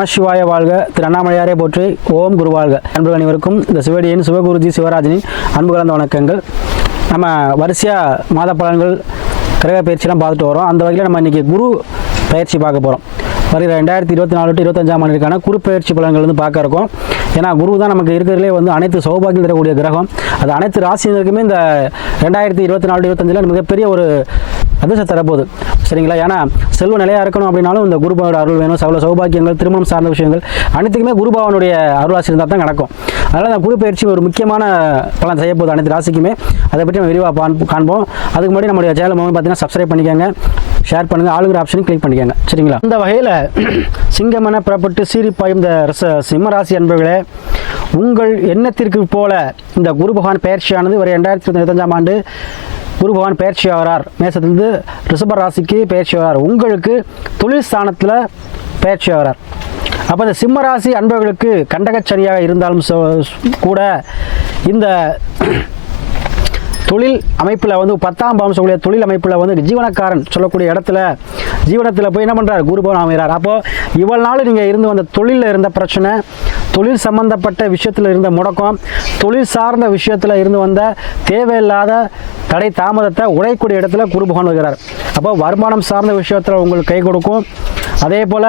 நமசிவாய வாழ்க. திரு அண்ணாமலையாரே போற்றி. ஓம் குரு வாழ்க. அன்பு அனைவருக்கும் இந்த சிவடியின் சிவகுருஜி சிவராஜனின் அன்பு கலந்த வணக்கங்கள். நம்ம வரிசையாக மாத பலன்கள் கிரக பயிற்சிலாம் பார்த்துட்டு வரோம். அந்த வகையில் நம்ம இன்றைக்கி குரு பயிற்சி பார்க்க போகிறோம் வருகிற ரெண்டாயிரத்தி இருபத்தி நாலு டு இருபத்தஞ்சாம் ஆண்டுக்கான குரு பயிற்சி பலன்கள் வந்து பார்க்க இருக்கோம். ஏன்னா குரு தான் நமக்கு இருக்கிறதுலே வந்து அனைத்து சௌபாகியம் தரக்கூடிய கிரகம். அது அனைத்து ராசியினருக்குமே இந்த ரெண்டாயிரத்தி இருபத்தி நாலு இருபத்தஞ்சில் மிகப்பெரிய ஒரு அதிர்ஷ்டம் தரப்போகுது. சரிங்களா? ஏன்னா செல்வ நிலையாக இருக்கணும் அப்படின்னாலும் இந்த குருபாவோட அருள் வேணும். சகல சௌபாக்கியங்கள் திருமணம் சார்ந்த விஷயங்கள் அனைத்துக்குமே குருபாவனுடைய அருளாசி இருந்தால் தான் நடக்கும். அதனால் அந்த குரு பயிற்சி ஒரு முக்கியமான பலன் செய்ய போகுது அனைத்து ராசிக்குமே. அதை பற்றி நம்ம விரிவாக காண்போம். அதுக்கு முன்னாடி நம்மளுடைய சேனல் மூலம் பார்த்தீங்கன்னா சப்ஸ்கிரைப் பண்ணிக்கோங்க. ஷேர் பண்ணுங்கள் ஆளுங்கிற ஆப்ஷனையும் கிளிக் பண்ணிக்கோங்க. சரிங்களா? இந்த வகையில் சிங்கமென புறப்பட்டு சீரிப்பாயும் பாயும் இந்த ரச சிம்மராசி அன்பர்களே உங்கள் எண்ணத்திற்கு போல இந்த குரு பகவான் பயிற்சியானது வரை ரெண்டாயிரத்தி இருபத்தஞ்சாம் ஆண்டு குரு பகவான் பயிற்சி ஆகிறார். மேசத்திலிருந்து ரிஷப ராசிக்கு பயிற்சி ஆகிறார். உங்களுக்கு தொழில் ஸ்தானத்தில் பயிற்சி ஆகிறார். அப்போ இந்த சிம்ம ராசி அன்பர்களுக்கு கண்டகச்சரியாக இருந்தாலும் சொ- கூட இந்த தொழில் அமைப்பில் வந்து பத்தாம் பாவம் சொல்லக்கூடிய தொழில் அமைப்பில் வந்து ஜீவனக்காரன் சொல்லக்கூடிய இடத்துல ஜீவனத்தில் போய் என்ன பண்ணுறார் குருபவன் அமைகிறார் அப்போது இவ்வளவு நாள் நீங்கள் இருந்து வந்த தொழிலில் இருந்த பிரச்சனை தொழில் சம்பந்தப்பட்ட விஷயத்தில் இருந்த முடக்கம் தொழில் சார்ந்த விஷயத்தில் இருந்து வந்த தேவையில்லாத தடை தாமதத்தை உடையக்கூடிய இடத்துல குருபகவான் வருகிறார் அப்போ வருமானம் சார்ந்த விஷயத்தில் உங்களுக்கு கை கொடுக்கும். அதே போல்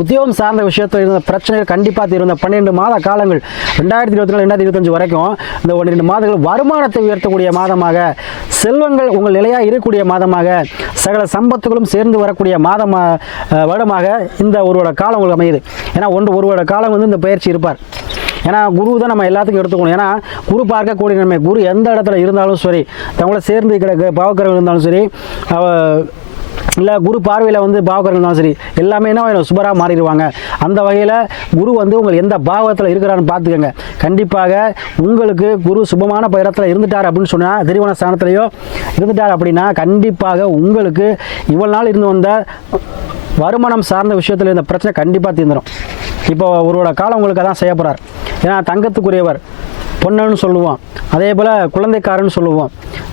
உத்தியோகம் சார்ந்த விஷயத்தில் இருந்த பிரச்சனைகள் கண்டிப்பாக தீர்ந்த பன்னிரெண்டு மாத காலங்கள் ரெண்டாயிரத்தி இருபத்தி நாலு ரெண்டாயிரத்தி இருபத்தஞ்சு வரைக்கும் இந்த பன்னிரெண்டு மாதங்கள் வருமானத்தை உயர்த்தக்கூடிய மாதமாக செல்வங்கள் உங்கள் நிலையாக இருக்கக்கூடிய மாதமாக சகல சம்பத்துகளும் சேர்ந்து வரக்கூடிய மாதமாக வருடமாக இந்த ஒருவோட காலம் உங்களுக்கு அமையுது. ஏன்னா ஒன்று ஒரு காலம் வந்து இந்த பயிற்சி இருப்பார். ஏன்னா குரு தான் நம்ம எல்லாத்துக்கும் எடுத்துக்கணும். ஏன்னா குரு பார்க்கக்கூடிய நன்மை. குரு எந்த இடத்துல இருந்தாலும் சரி தங்களோட சேர்ந்து கிடக்க பாவக்கரங்கள் இருந்தாலும் சரி இல்லை குரு பார்வையில் வந்து பாவகர்கள் இருந்தாலும் சரி எல்லாமே என்ன சுபராக மாறிடுவாங்க. அந்த வகையில் குரு வந்து உங்கள் எந்த பாவத்தில் இருக்கிறான்னு பார்த்துக்கோங்க. கண்டிப்பாக உங்களுக்கு குரு சுபமான இடத்துல இருந்துட்டார் அப்படின்னு சொன்னால் திருமண ஸ்தானத்திலையோ இருந்துட்டார் அப்படின்னா கண்டிப்பாக உங்களுக்கு இவ்வளவு நாள் இருந்து வந்த வருமானம் சார்ந்த விஷயத்தில் இந்த பிரச்சனை கண்டிப்பாக தீர்ந்துடும் இப்போ ஒருவோட காலம் உங்களுக்கு அதான் செய்ய போகிறார் ஏன்னா தங்கத்துக்குரியவர் பொன்னன்னு சொல்லுவோம். அதே போல் குழந்தைக்காரன்னு சொல்லுவோம்.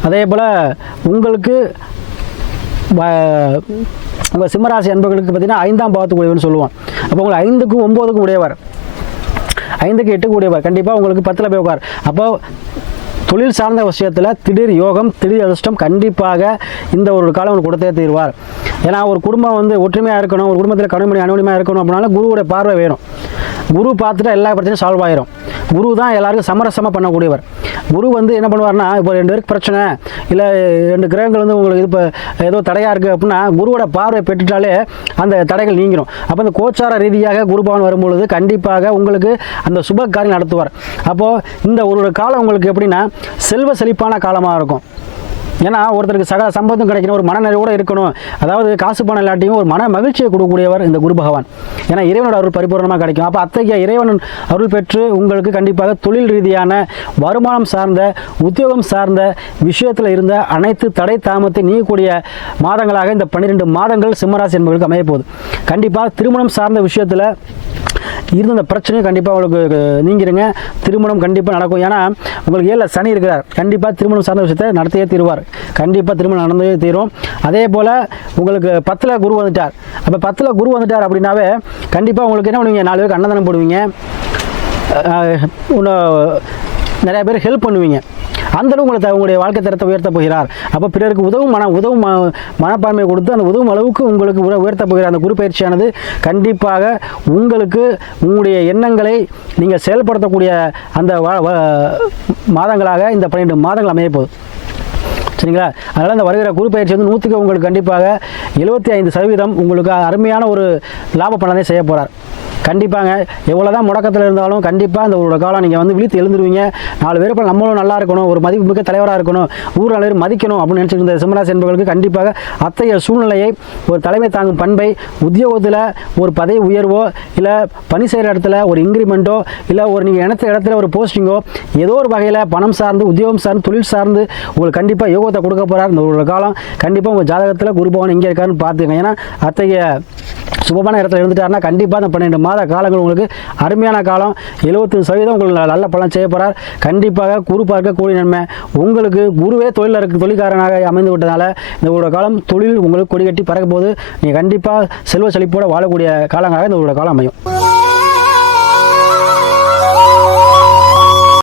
அதே போல் உங்களுக்கு உங்கள் சிம்மராசி அன்பர்களுக்கு பார்த்தீங்கன்னா ஐந்தாம் பாவத்துக்கு உடையவர்னு சொல்லுவோம். அப்போ உங்களுக்கு ஐந்துக்கும் ஒம்போதுக்கும் உடையவர். ஐந்துக்கு எட்டுக்கு உடையவர். கண்டிப்பாக உங்களுக்கு பத்தில் போய் உட்கார். அப்போ தொழில் சார்ந்த விஷயத்தில் திடீர் யோகம் திடீர் அதிர்ஷ்டம் கண்டிப்பாக இந்த ஒரு காலம் அவனுக்கு கொடுத்தே தீர்வார். ஏன்னா ஒரு குடும்பம் வந்து ஒற்றுமையாக இருக்கணும் ஒரு குடும்பத்தில் கடுமையாக அனுமதியமாக இருக்கணும் அப்படின்னாலும் குருவோட பார்வை வேணும். குரு பார்த்துட்டா எல்லா பிரச்சனையும் சால்வ் ஆயிரும். குரு தான் எல்லாருக்கும் சமரசமாக பண்ணக்கூடியவர். குரு வந்து என்ன பண்ணுவார்னா இப்போ ரெண்டு பேருக்கு பிரச்சனை இல்லை ரெண்டு கிரகங்கள் வந்து உங்களுக்கு இது இப்போ ஏதோ தடையாக இருக்குது அப்படின்னா குருவோட பார்வை பெற்றுட்டாலே அந்த தடைகள் நீங்கிரும். அப்போ அந்த கோச்சார ரீதியாக குருபவன் வரும்பொழுது கண்டிப்பாக உங்களுக்கு அந்த சுப காரியம் நடத்துவார். அப்போது இந்த ஒரு காலம் உங்களுக்கு எப்படின்னா செல்வ செழிப்பான காலமாக இருக்கும். ஏன்னா ஒருத்தருக்கு சகல சம்பந்தம் கிடைக்கணும் ஒரு மனநிறைவோடு இருக்கணும். அதாவது காசு பணம் இல்லாட்டியும் ஒரு மன மகிழ்ச்சியை கொடுக்கக்கூடியவர் இந்த குரு பகவான். ஏன்னா இறைவனோட அருள் பரிபூர்ணமாக கிடைக்கும். அப்போ அத்தகைய இறைவன் அருள் பெற்று உங்களுக்கு கண்டிப்பாக தொழில் ரீதியான வருமானம் சார்ந்த உத்தியோகம் சார்ந்த விஷயத்தில் இருந்த அனைத்து தடை தாமத்தை நீக்கக்கூடிய மாதங்களாக இந்த பன்னிரெண்டு மாதங்கள் சிம்மராசி என்பவர்களுக்கு அமைய போகுது கண்டிப்பாக திருமணம் சார்ந்த விஷயத்தில் இருந்த அந்த பிரச்சனையும் கண்டிப்பாக உங்களுக்கு நீங்கிருங்க. திருமணம் கண்டிப்பாக நடக்கும். ஏன்னா உங்களுக்கு ஏழில் சனி இருக்கிறார். கண்டிப்பாக திருமணம் சார்ந்த விஷயத்தை நடத்தியே தீருவார். கண்டிப்பாக திருமணம் நடந்தே தீரும். அதே போல் உங்களுக்கு பத்தில் குரு வந்துட்டார். அப்போ பத்தில் குரு வந்துட்டார் அப்படின்னாவே கண்டிப்பாக உங்களுக்கு என்ன பண்ணுவீங்க? நாலு பேருக்கு அன்னதானம் போடுவீங்க. நிறையா இன்னும் பேர் ஹெல்ப் பண்ணுவீங்க. அந்த உங்களை உங்களுடைய வாழ்க்கை தரத்தை உயர்த்த போகிறார். அப்போ பிறருக்கு உதவும் மன உதவும் ம- மனப்பான்மை கொடுத்து அந்த உதவும் அளவுக்கு உங்களுக்கு உயர்த்த போகிறார். அந்த குரு பயிற்சியானது கண்டிப்பாக உங்களுக்கு உங்களுடைய எண்ணங்களை நீங்கள் செயல்படுத்தக்கூடிய அந்த வ- வ- மாதங்களாக இந்த பன்னிரெண்டு மாதங்கள் அமைய போகுது. சரிங்களா? அதனால் இந்த வருகிற குரு பயிற்சி வந்து நூற்றுக்கு உங்களுக்கு கண்டிப்பாக எழுபத்தி ஐந்து சதவீதம் உங்களுக்கு அருமையான ஒரு லாப பலனை செய்ய போகிறார் கண்டிப்பாங்க. எவ்வளோ தான் முடக்கத்தில் இருந்தாலும் கண்டிப்பாக இந்த ஒரு காலம் நீங்கள் வந்து விழித்து எழுந்துருவீங்க. நாலு பேர் இப்போ நம்மளும் நல்லா இருக்கணும். ஒரு மதிப்பு மிக்க தலைவராக இருக்கணும். ஊர் நாலு பேர் மதிக்கணும் அப்படின்னு நினச்சிருந்த சிம்மராசி என்பவர்களுக்கு கண்டிப்பாக அத்தகைய சூழ்நிலையை ஒரு தலைமை தாங்கும் பண்பை உத்தியோகத்தில் ஒரு பதவி உயர்வோ இல்லை பணி செய்கிற இடத்துல ஒரு இன்க்ரிமெண்ட்டோ இல்லை ஒரு நீங்கள் இனத்த இடத்துல ஒரு போஸ்டிங்கோ ஏதோ ஒரு வகையில் பணம் சார்ந்து உத்தியோகம் சார்ந்து தொழில் சார்ந்து உங்களுக்கு கண்டிப்பாக யோகத்தை கொடுக்க போகிறார் இந்த ஒரு காலம். கண்டிப்பாக உங்கள் ஜாதகத்தில் குருபவன் எங்கே இருக்காருன்னு பார்த்துக்கங்க. ஏன்னா அத்தகைய சுபமான இடத்துல இருந்துட்டாருன்னா கண்டிப்பாக அந்த பன்னெண்டு மாத காலங்கள் உங்களுக்கு அருமையான காலம். எழுபத்தஞ்சு சதவீதம் உங்களுக்கு நல்ல- பலன் செய்ய போகிறார் கண்டிப்பாக குரு பார்க்க கூடிய நன்மை. உங்களுக்கு குருவே தொழில் இருக்கு தொழில்காரனாக அமைந்து விட்டதால இந்த உங்களோட காலம் தொழில் உங்களுக்கு கொடி கட்டி பறக்க போது நீங்கள் கண்டிப்பாக செல்வ செழிப்போட வாழக்கூடிய காலங்களாக இந்த உங்களோட காலம் அமையும்.